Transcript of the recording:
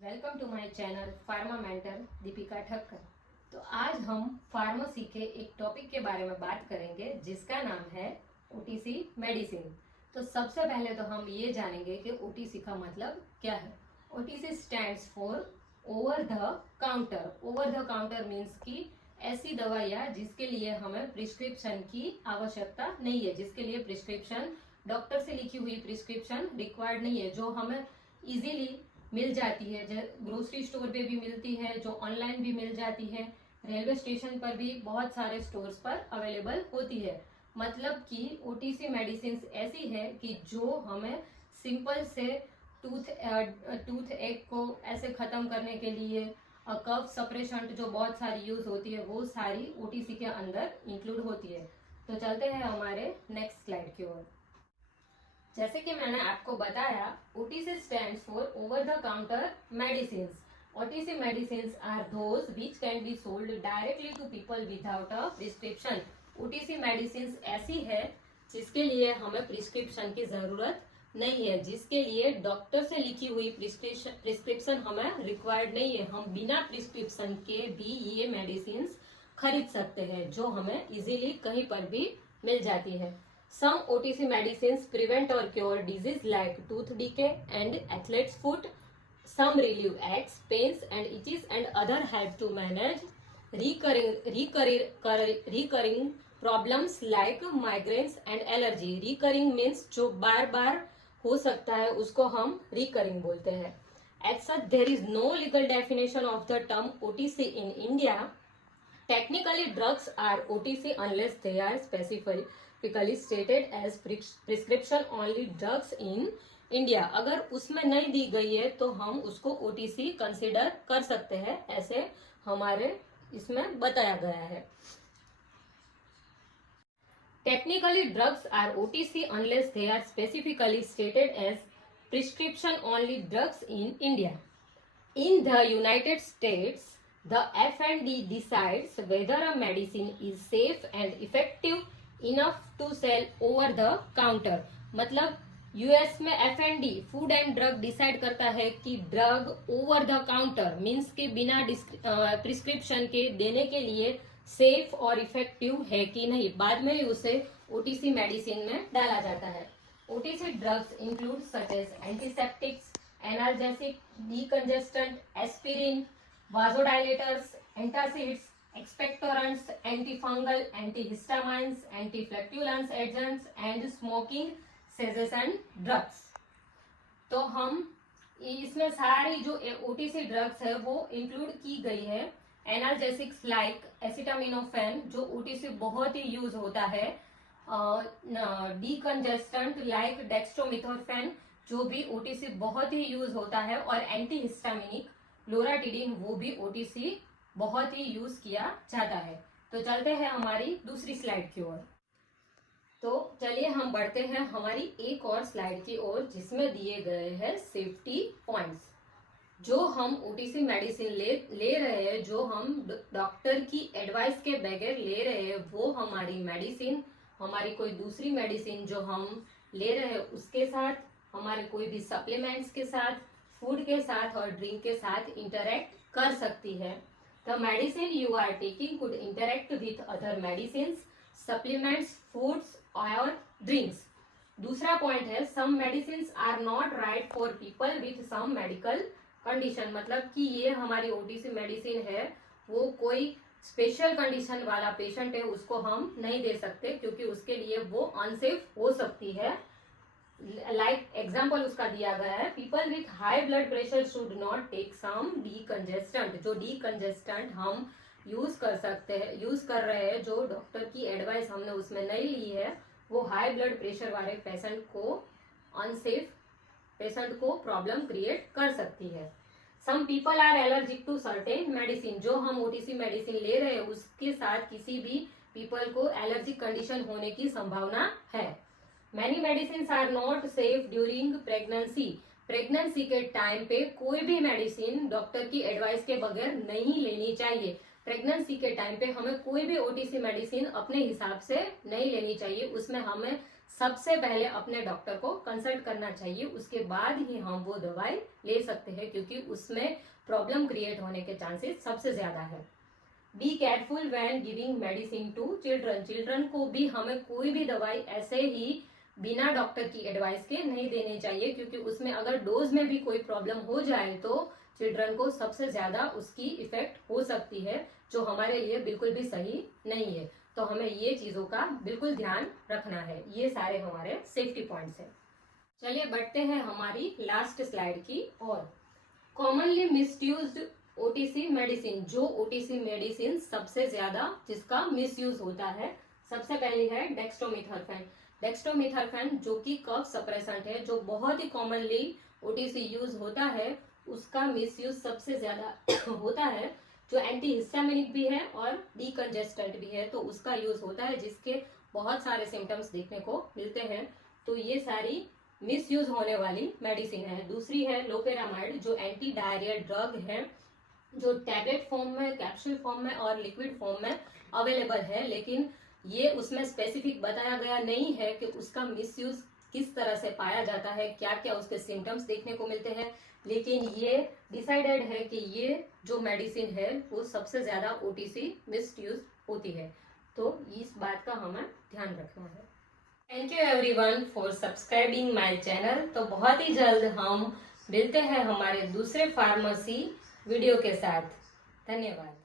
Welcome to my channel pharma mentor Deepika Thakkar. तो आज हम फार्मेसी के एक टॉपिक के बारे में बात करेंगे जिसका नाम है ओटीसी मेडिसिन। तो सबसे पहले तो हम ये जानेंगे कि ओटीसी का मतलब क्या है। OTC stands for over the counter. Over the counter means की ऐसी दवाइयाँ जिसके लिए हमें प्रिस्क्रिप्शन की आवश्यकता नहीं है, जिसके लिए प्रिस्क्रिप्शन डॉक्टर से लिखी हुई प्रिस्क्रिप्शन रिक्वायर्ड नहीं है, जो हमें इजीली मिल जाती है, ग्रोसरी स्टोर पे भी मिलती है, जो ऑनलाइन भी मिल जाती है, रेलवे स्टेशन पर भी बहुत सारे स्टोर्स पर अवेलेबल होती है। मतलब कि ओटीसी मेडिसिन ऐसी है कि जो हमें सिंपल से टूथ एक को ऐसे खत्म करने के लिए कफ सप्रेशंट जो बहुत सारी यूज होती है वो सारी ओटीसी के अंदर इंक्लूड होती है। तो चलते हैं हमारे नेक्स्ट स्लाइड की ओर। जैसे कि मैंने आपको बताया, OTC stands for over the counter medicines. OTC medicines are those which can be sold directly to people without a prescription. OTC medicines ऐसी है जिसके लिए हमें प्रिस्क्रिप्शन की जरूरत नहीं है, जिसके लिए डॉक्टर से लिखी हुई प्रिस्क्रिप्शन हमें रिक्वायर्ड नहीं है। हम बिना प्रिस्क्रिप्शन के भी ये मेडिसिन खरीद सकते हैं, जो हमें इजीली कहीं पर भी मिल जाती है। Some OTC medicines prevent or cure disease like tooth decay and athlete's foot. Some relieve aches, pains and itches and other help to manage recurring problems like migraines and allergy. Recurring means जो बार बार हो सकता है उसको हम recurring बोलते हैं। As such, there is no legal definition of the term OTC in India. Technically, drugs are OTC unless they are specifically stated as prescription only drugs in India. अगर उसमें नहीं दी गई है तो हम उसको OTC कंसिडर कर सकते हैं, ऐसे हमारे इसमें बताया गया है। Technically, drugs are OTC unless they are specifically stated as prescription only drugs in India. In the United States, the F&D decides whether a medicine is safe and effective enough to sell over the counter. मतलब US में F&D food and drug decide करता है कि drug over the counter means के बिना prescription के देने के लिए सेफ और इफेक्टिव है कि नहीं, बाद में ही उसे ओटीसी मेडिसिन में डाला जाता है। OTC drugs include such as antiseptics, analgesic, decongestant, aspirin, vasodilators, antacids, expectorants, antifungal, antihistamines, antiflatulence agents and smoking cessation drugs. तो हम इसमें सारी जो ओटीसी ड्रग्स है वो इंक्लूड की गई है। एनाल्जेसिक्स लाइक एसिटामिनोफेन जो ओटीसी बहुत ही यूज होता है, डीकंजेस्टेंट लाइक डेक्स्ट्रोमिथोर्फेन जो भी ओटीसी बहुत ही यूज होता है, और एंटीहिस्टामिनिक लोराटिडिन वो भी ओटीसी बहुत ही यूज किया जाता है। तो चलते हैं हमारी दूसरी स्लाइड की ओर। तो चलिए हम बढ़ते हैं हमारी एक और स्लाइड की ओर जिसमें दिए गए हैं सेफ्टी पॉइंट्स। जो हम ओटीसी मेडिसिन ले रहे हैं, जो हम डॉक्टर की एडवाइस के बगैर ले रहे हैं, वो हमारी मेडिसिन, हमारी कोई दूसरी मेडिसिन जो हम ले रहे हैं उसके साथ, हमारे कोई भी सप्लीमेंट्स के साथ, फूड के साथ और ड्रिंक के साथ इंटरेक्ट कर सकती है। The medicine you are taking could interact with other medicine, supplements, foods और ड्रिंक्स। दूसरा पॉइंट है some medicine are not right for people with some medical condition. मतलब कि ये हमारी ओटीसी मेडिसिन है, वो कोई स्पेशल कंडीशन वाला पेशेंट है उसको हम नहीं दे सकते क्योंकि उसके लिए वो अनसेफ हो सकती है। लाइक एग्जाम्पल उसका दिया गया है, people with high blood pressure should not take some decongestant. जो डीकंजेस्टेंट हम यूज कर रहे हैं, जो डॉक्टर की एडवाइस हमने उसमें नहीं ली है, वो हाई ब्लड प्रेशर वाले पेशेंट को प्रॉब्लम क्रिएट कर सकती है। Some people are allergic to certain medicine. जो हम ओटीसी मेडिसिन ले रहे हैं उसके साथ किसी भी पीपल को एलर्जिक कंडीशन होने की संभावना है। Many medicines are not safe during pregnancy. Pregnancy के टाइम पे कोई भी मेडिसिन डॉक्टर की एडवाइस के बगैर नहीं लेनी चाहिए। प्रेगनेंसी के टाइम पे हमें कोई भी ओटीसी मेडिसिन अपने हिसाब से नहीं लेनी चाहिए, उसमें हमें सबसे पहले अपने डॉक्टर को कंसल्ट करना चाहिए, उसके बाद ही हम वो दवाई ले सकते हैं, क्योंकि उसमें प्रॉब्लम क्रिएट होने के चांसेस सबसे ज्यादा है। Be careful when giving medicine to children. Children को भी हमें कोई भी दवाई ऐसे ही बिना डॉक्टर की एडवाइस के नहीं देनी चाहिए, क्योंकि उसमें अगर डोज में भी कोई प्रॉब्लम हो जाए तो चिल्ड्रन को सबसे ज्यादा उसकी इफेक्ट हो सकती है, जो हमारे लिए बिल्कुल भी सही नहीं है। तो हमें ये चीजों का बिल्कुल ध्यान रखना है। ये सारे हमारे सेफ्टी पॉइंट्स हैं। चलिए बढ़ते हैं हमारी लास्ट स्लाइड की ओर। Commonly misused OTC medicine. जो ओटीसी मेडिसिन सबसे ज्यादा जिसका मिसयूज होता है, सबसे पहली है डेक्स्ट्रोमिथर्फेन। डेक्स्ट्रोमिथर्फेन जो कि कफ सप्रेसेंट है, जो बहुत ही कॉमनली ओटीसी यूज होता है, उसका मिसयूज सबसे ज्यादा होता है। जो एंटी हिस्टामिनिक भी है और डीकंजेस्टेंट भी है, तो उसका यूज होता है, जिसके बहुत सारे सिम्टम्स देखने को मिलते हैं। तो ये सारी मिसयूज होने वाली मेडिसिन है। दूसरी है लोपेरामाइड, जो एंटी डायरियल ड्रग है, जो टैबलेट फॉर्म में, कैप्सूल फॉर्म में और लिक्विड फॉर्म में अवेलेबल है, लेकिन ये उसमें स्पेसिफिक बताया गया नहीं है कि उसका मिसयूज किस तरह से पाया जाता है, क्या क्या उसके सिम्टम्स देखने को मिलते हैं। लेकिन ये डिसाइडेड है कि ये जो मेडिसिन है वो सबसे ज्यादा ओटीसी मिसयूज होती है, तो इस बात का हमें ध्यान रखना है। Thank you everyone for subscribing my channel. तो बहुत ही जल्द हम मिलते हैं हमारे दूसरे फार्मेसी वीडियो के साथ। धन्यवाद।